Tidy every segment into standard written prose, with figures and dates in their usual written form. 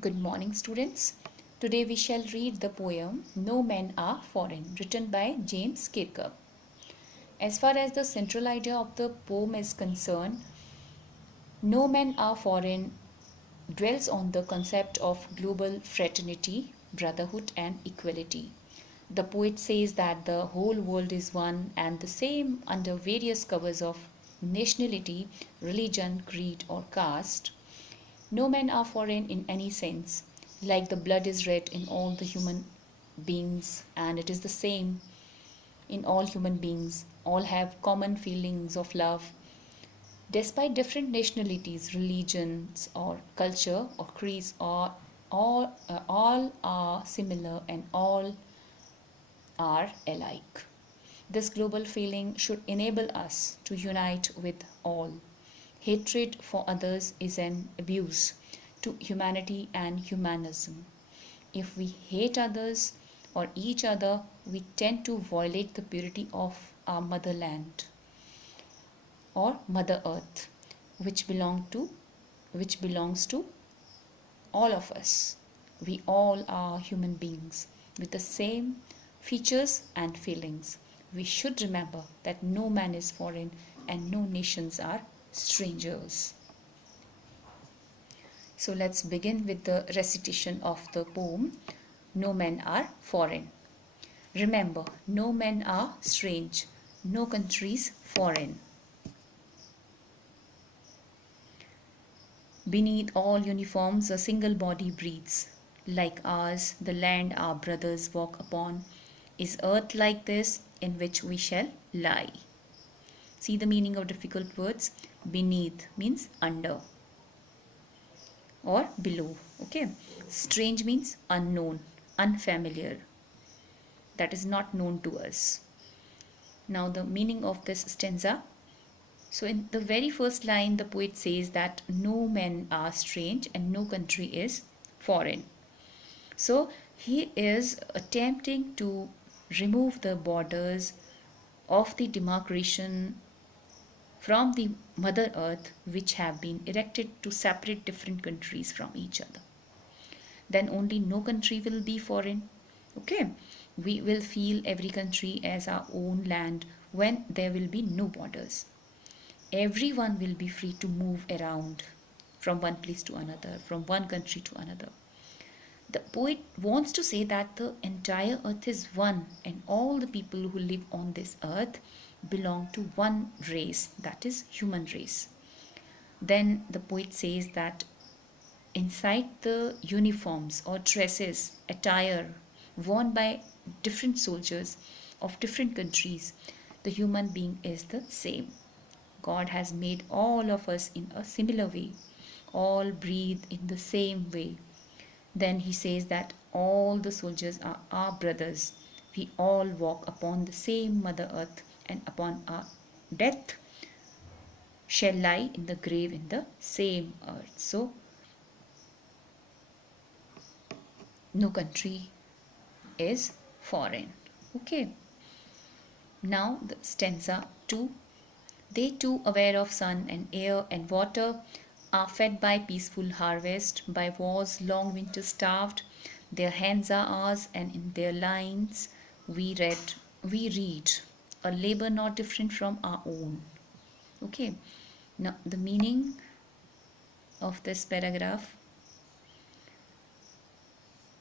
Good morning, students. Today we shall read the poem No Men Are Foreign, written by James Kirkup. As far as the central idea of the poem is concerned, No Men Are Foreign dwells on the concept of global fraternity, brotherhood, and equality. The poet says that the whole world is one and the same under various covers of nationality, religion, creed, or caste. No men are foreign in any sense, like the blood is red in all the human beings, and it is the same in all human beings. All have common feelings of love. Despite different nationalities, religions, or culture or creeds, all are similar and all are alike. This global feeling should enable us to unite with all. Hatred for others is an abuse to humanity and humanism. If we hate others or each other, we tend to violate the purity of our motherland or Mother Earth, which belongs to all of us. We all are human beings with the same features and feelings. We should remember that no man is foreign and no nations are strangers. So let's begin with the recitation of the poem No Men Are Foreign. Remember, no men are strange, no countries foreign. Beneath all uniforms, a single body breathes. Like ours, the land our brothers walk upon is earth like this in which we shall lie. See the meaning of difficult words. Beneath means under or below. Okay. Strange means unknown, unfamiliar, that is not known to us. Now, the meaning of this stanza. So, in the very first line, the poet says that no men are strange and no country is foreign. So, he is attempting to remove the borders of the demarcation from the Mother Earth, which have been erected to separate different countries from each other. Then only no country will be foreign. Okay, we will feel every country as our own land when there will be no borders. Everyone will be free to move around from one place to another, from one country to another. The poet wants to say that the entire earth is one and all the people who live on this earth belong to one race, that is human race. Then the poet says that inside the uniforms or dresses, attire worn by different soldiers of different countries, the human being is the same. God has made all of us in a similar way. All breathe in the same way. Then he says that all the soldiers are our brothers. We all walk upon the same Mother Earth, and upon our death shall lie in the grave in the same earth. So, no country is foreign. Okay. Now, the stanza 2. They too, aware of sun and air and water, are fed by peaceful harvest, by war's long winter starved. Their hands are ours, and in their lines we read a labor not different from our own. Okay. Now the meaning of this paragraph.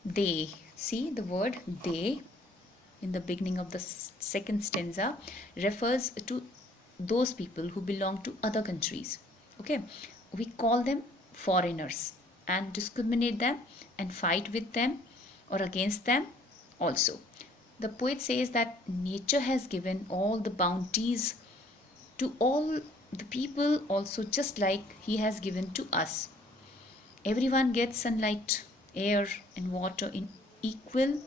They, see the word they in the beginning of the second stanza refers to those people who belong to other countries. Okay, we call them foreigners and discriminate them and fight with them or against them also. The poet says that nature has given all the bounties to all the people also, just like he has given to us. Everyone gets sunlight, air, and water in equal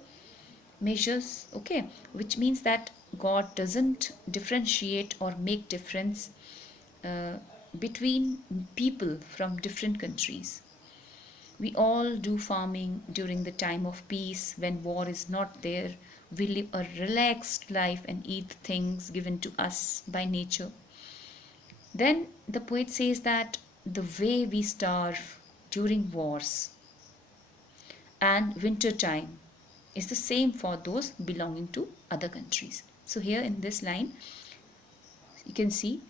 measures. Okay, which means that God doesn't differentiate or make difference uh, between people from different countries. We all do farming during the time of peace when war is not there. We live a relaxed life and eat things given to us by nature. Then the poet says that the way we starve during wars, and winter time is the same for those belonging to other countries. So here in this line you can see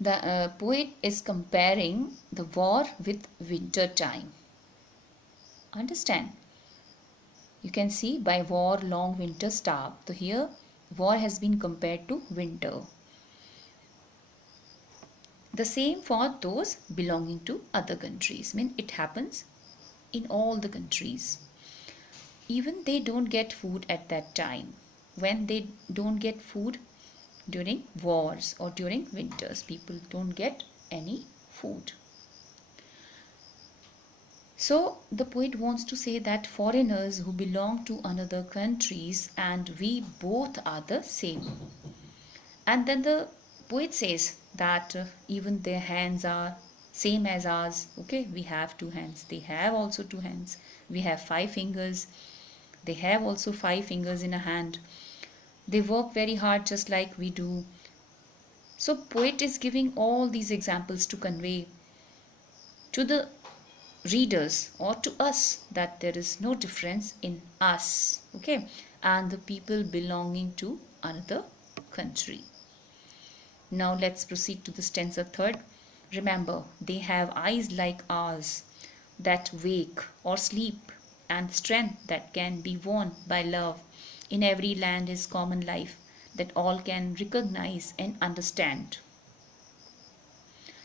the poet is comparing the war with winter time. Understand? You can see by war long winter starve. So here war has been compared to winter. The same for those belonging to other countries. I mean, it happens in all the countries. Even they don't get food at that time. When they don't get food during wars or during winters, people don't get any food. So the poet wants to say that foreigners who belong to another countries and we both are the same. And then the poet says that even their hands are same as ours. Okay, we have two hands, they have also two hands, we have 5 fingers, they have also 5 fingers in a hand, they work very hard just like we do. So poet is giving all these examples to convey to the readers or to us that there is no difference in us, okay, and the people belonging to another country. Now let's proceed to the stanza third. Remember, they have eyes like ours that wake or sleep, and strength that can be won by love. In every land is common life that all can recognize and understand.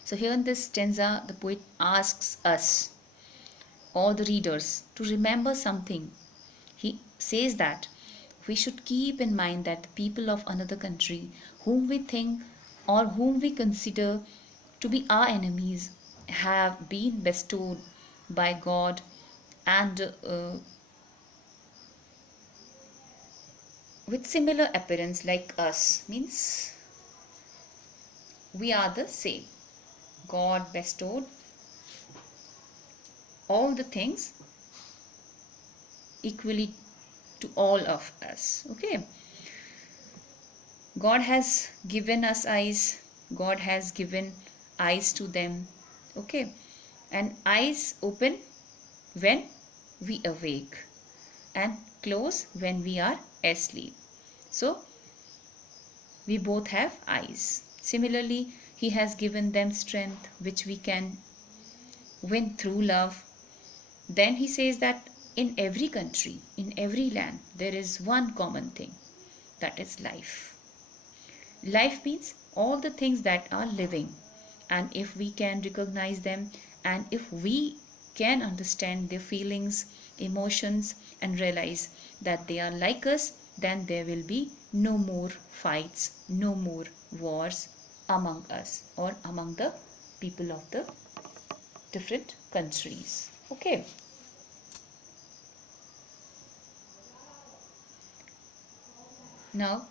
So here in this stanza, the poet asks us, all the readers, to remember something. He says that we should keep in mind that the people of another country, whom we think or whom we consider to be our enemies, have been bestowed by God and with similar appearance like us, means we are the same. God bestowed all the things equally to all of us. Okay, God has given us eyes, God has given eyes to them. Okay, and eyes open when we awake and close when we are asleep. So we both have eyes. Similarly, he has given them strength which we can win through love. Then he says that in every country, in every land, there is one common thing, that is life. Life means all the things that are living, and if we can recognize them and if we can understand their feelings, emotions, and realize that they are like us, then there will be no more fights, no more wars among us or among the people of the different countries. Okay. Now,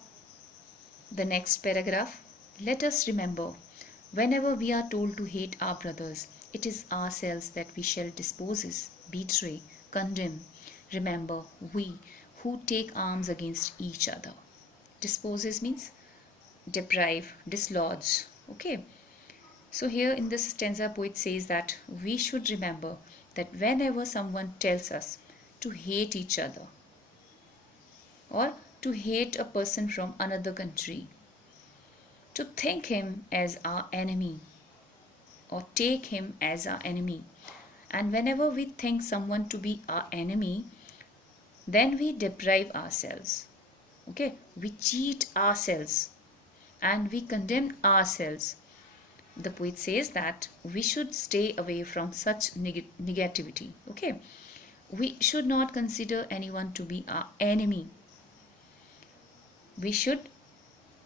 the next paragraph. Let us remember, whenever we are told to hate our brothers, it is ourselves that we shall dispose, betray, condemn. Remember, we who take arms against each other. Disposes means deprive, dislodge. Okay. So here in this stanza, poet says that we should remember that whenever someone tells us to hate each other or to hate a person from another country, to think him as our enemy or take him as our enemy, and whenever we think someone to be our enemy, then we deprive ourselves. Okay, we cheat ourselves and we condemn ourselves. The poet says that we should stay away from such negativity. Okay, we should not consider anyone to be our enemy. We should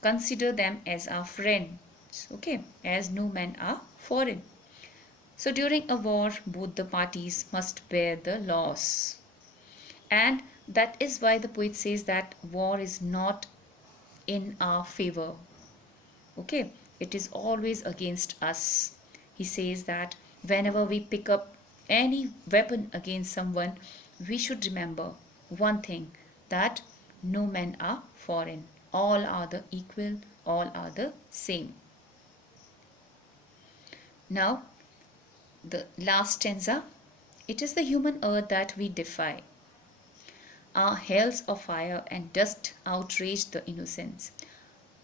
consider them as our friends. Okay, as no men are foreign. So during a war, both the parties must bear the loss, and that is why the poet says that war is not in our favor. Okay, it is always against us. He says that whenever we pick up any weapon against someone, we should remember one thing, that no men are foreign, all are the equal, all are the same. Now the last stanza, It is the human earth that we defy. Our hells of fire and dust outrage the innocence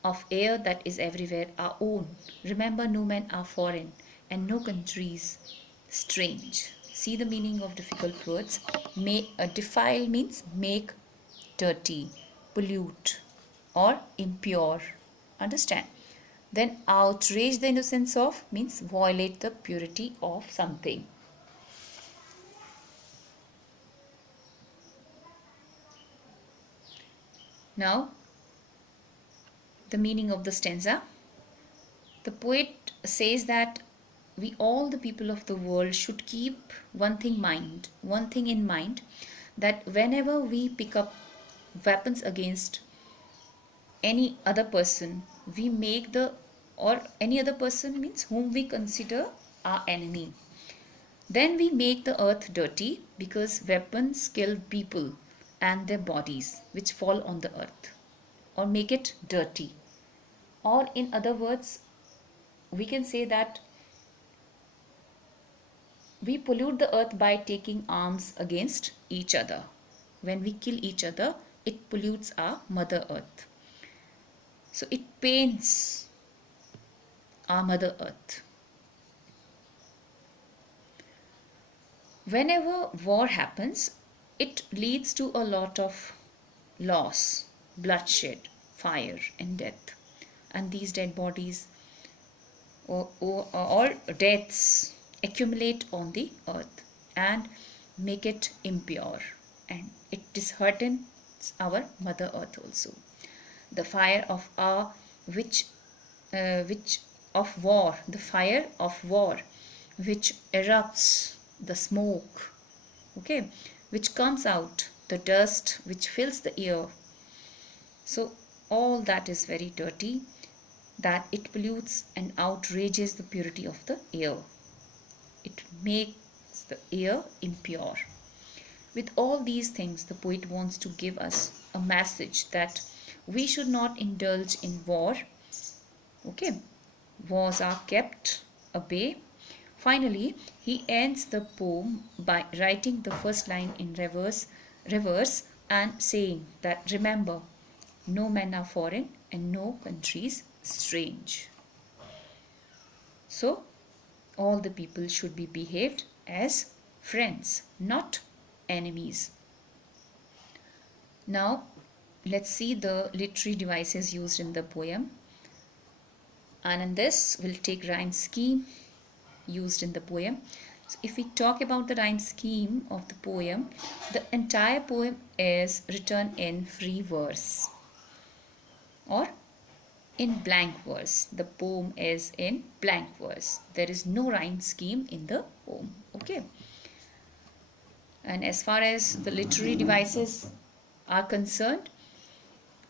of air that is everywhere our own. Remember, no men are foreign and no countries strange. See the meaning of difficult words. Defile means make dirty, pollute, or impure. Understand? Then outrage the innocence of means violate the purity of something. Now, the meaning of the stanza. The poet says that we all the people of the world should keep one thing in mind, that whenever we pick up weapons against any other person, we make the or any other person means whom we consider our enemy, then we make the earth dirty, because weapons kill people and their bodies which fall on the earth, or make it dirty. Or in other words, we can say that we pollute the earth by taking arms against each other. When we kill each other, it pollutes our mother earth. So it pains our mother earth. Whenever war happens, it leads to a lot of loss, bloodshed, fire and death. And these dead bodies or deaths accumulate on the earth and make it impure, and it disheartens our mother earth also. The fire of our which of war, the fire of war which erupts, the smoke, okay, which comes out, the dust which fills the air. So all that is very dirty, that it pollutes and outrages the purity of the air. It makes the air impure. With all these things, the poet wants to give us a message that we should not indulge in war. Okay, wars are kept away. Finally, he ends the poem by writing the first line in reverse and saying that remember, no men are foreign and no countries strange. So, all the people should be behaved as friends, not enemies. Now, let's see the literary devices used in the poem. And in this, we'll take rhyme scheme used in the poem. So if we talk about the rhyme scheme of the poem, the entire poem is written in free verse or in blank verse. The poem is in blank verse. There is no rhyme scheme in the poem. Okay. And as far as the literary devices are concerned,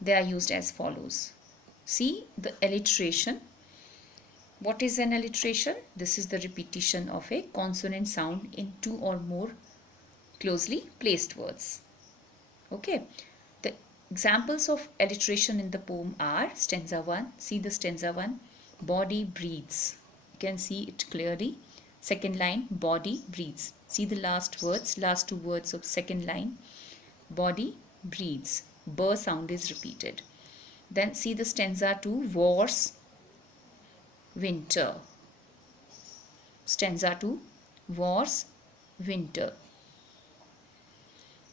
they are used as follows. See the alliteration. What is an alliteration? This is the repetition of a consonant sound in two or more closely placed words. Okay. The examples of alliteration in the poem are stanza 1. See the stanza 1. Body breathes. You can see it clearly. Second line, body breathes. See the last two words of second line. Body breathes. B sound is repeated. Then see the stanza 2. Wars, winter. Stanza 2. Wars, winter.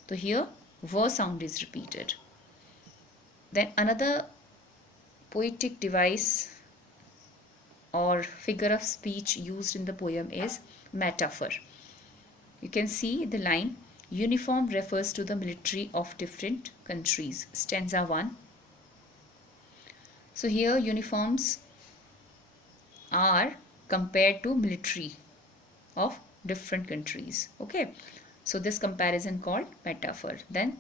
So here V sound is repeated. Then another poetic device or figure of speech used in the poem is metaphor. You can see the line, uniform refers to the military of different countries. Stanza 1. So here uniforms are compared to military of different countries. Okay. So this comparison called metaphor. Then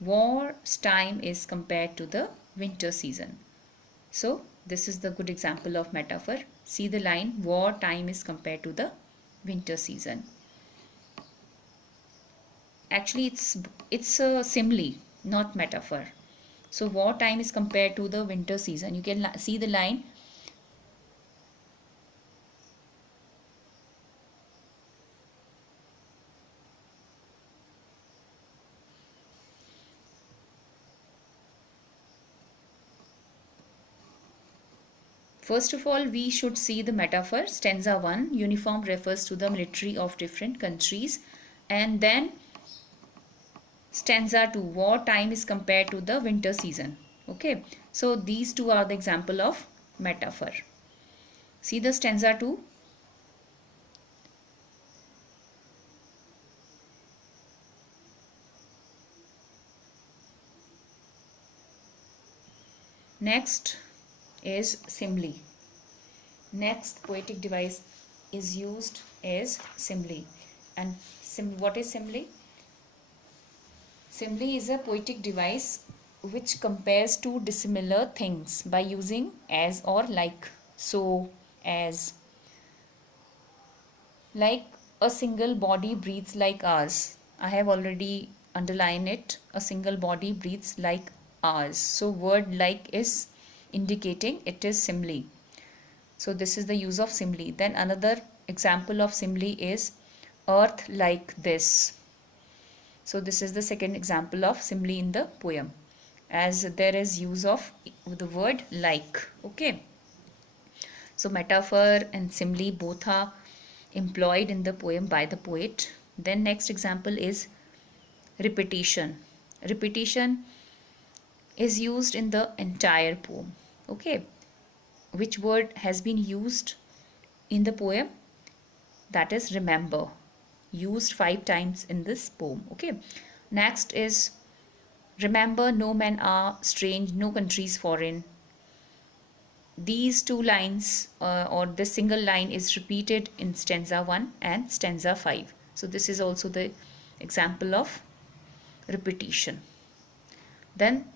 war's time is compared to the winter season. So this is the good example of metaphor. See the line, war time is compared to the winter season. Actually it's a simile, not metaphor. So war time is compared to the winter season. You can see the line, First of all, we should see the metaphor. Stanza 1, uniform refers to the military of different countries. And then stanza 2, war time is compared to the winter season. Okay, so these two are the example of metaphor. See the stanza 2. Next is simile. Next poetic device is used is simile. And what is simile? Simile is a poetic device which compares two dissimilar things by using as or like, so, as. Like a single body breathes like ours. I have already underlined it. A single body breathes like ours. So word like is indicating it is simile. So this is the use of simile. Then another example of simile is earth like this. So this is the second example of simile in the poem, as there is use of the word like. Okay. So metaphor and simile both are employed in the poem by the poet. Then next example is repetition. Repetition is used in the entire poem. Okay. Which word has been used in the poem? That is remember, used 5 times in this poem. Okay. Next is remember, no men are strange, no countries foreign. These two lines or this single line is repeated in stanza 1 and stanza 5. So this is also the example of repetition. Then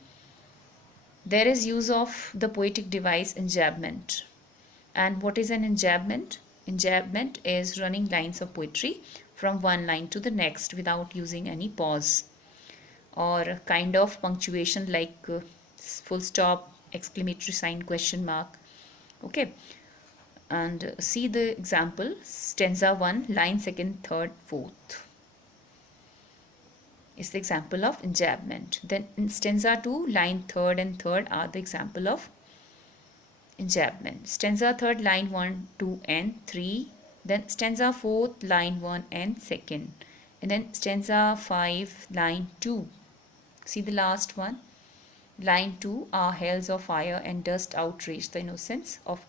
there is use of the poetic device enjambment. And what is an enjambment? Enjambment is running lines of poetry from one line to the next without using any pause or kind of punctuation like full stop, exclamatory sign, question mark. Okay. And see the example. Stanza 1, line 2nd, 3rd, 4th is the example of enjambment. Then in stanza 2, line 3rd and 3rd are the example of enjambment. Stanza 3rd, line 1, 2 and 3. Then stanza 4th, line 1 and 2nd. And then stanza 5, line 2. See the last one. Line 2, our hells of fire and dust outrage the innocence of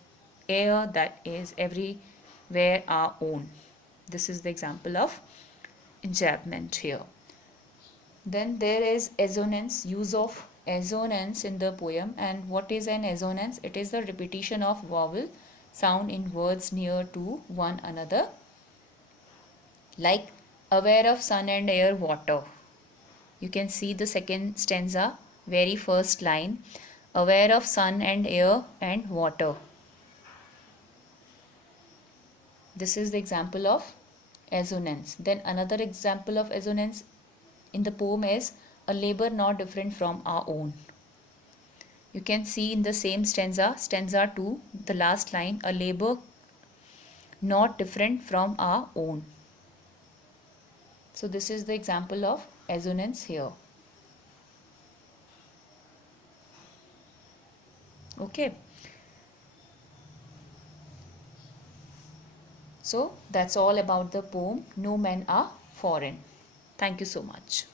air that is everywhere our own. This is the example of enjambment here. Then there is assonance, use of assonance in the poem. And what is an assonance? It is the repetition of vowel sound in words near to one another, like aware of sun and air, water. You can see the second stanza, very first line, aware of sun and air and water. This is the example of assonance. Then another example of assonance in the poem is a labor not different from our own. You can see in the same stanza, stanza 2, the last line, a labor not different from our own. So this is the example of assonance here. Okay. So that's all about the poem No Men Are Foreign. Thank you so much.